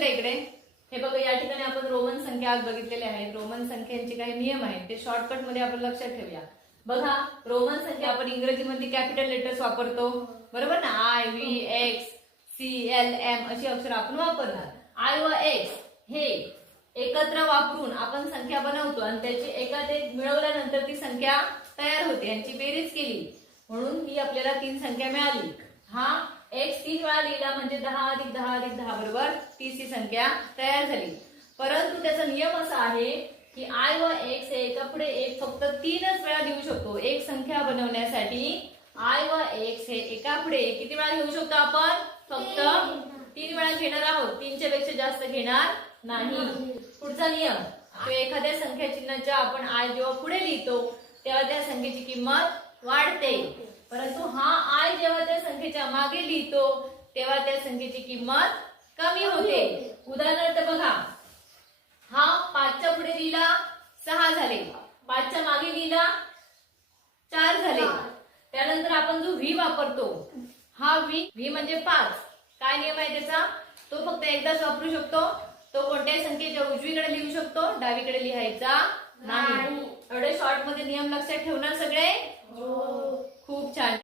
का इकडे? हे बघा, या ठिकाणी आपण रोमन संख्या आज बघितलेल्या आहेत. रोमन संख्यांचे काही नियम आहेत ते शॉर्टकट मध्ये आपण लक्षात ठेवूया. बघा, रोमन संख्या आपण इंग्रजीमध्ये कॅपिटल लेटर्स वापरतो, बरोबर ना? IVX CLM अशी अक्षर आपण वापरणार. आय व एक्स हे एकत्र वापरून आपण संख्या बनवतो आणि त्याची एकात एक मिळवल्यानंतर ती संख्या तयार होते. यांची बेरीज केली म्हणून ही आपल्याला 3 संख्या मिळाली. हा एक्स 3 वेळा लिहिला म्हणजे 10 + 10 + 10 बरोबर 30 ही संख्या तयार झाली. परंतु त्याचा नियम असा आहे की आय व एक्स हे एकापुढे एक फक्त 3च वेळा लिहू शकतो. एक संख्या बनवण्यासाठी आय व एक्स हे एकापुढे एक किती वेळा लिहू शकतो आपण? फक्त 3 वेळा घेणार आहोत. 3च्या पेक्षा जास्त घेणार नाही. पुढचा नियम, तो एखाद्या संख्या चिन्हाच्या आपण आय जेव्हा पुढे लिहितो तेव्हा त्या संख्येची किंमत वाढते, परंतु हा आय जेव्हा त्या संख्येच्या मागे लिहितो तेव्हा त्या संख्येची किंमत कमी होते. उदाहरणार्थ बघा, हा 5च्या पुढे लिहिला 6 झाले, 5च्या मागे लिहिला 4 झाले. त्यानंतर आपण जो व्ही वापरतो, हा व्ही म्हणजे 5. काय नियम आहे त्याचा? तो फक्त एकदाच वापरू शकतो. तो कोणत्याही संख्येच्या उजवीकडे लिहू शकतो, डावीकडे लिहायचा नाही. एवढे शॉर्ट मध्ये नियम लक्षात ठेवणार सगळे? खूप छान.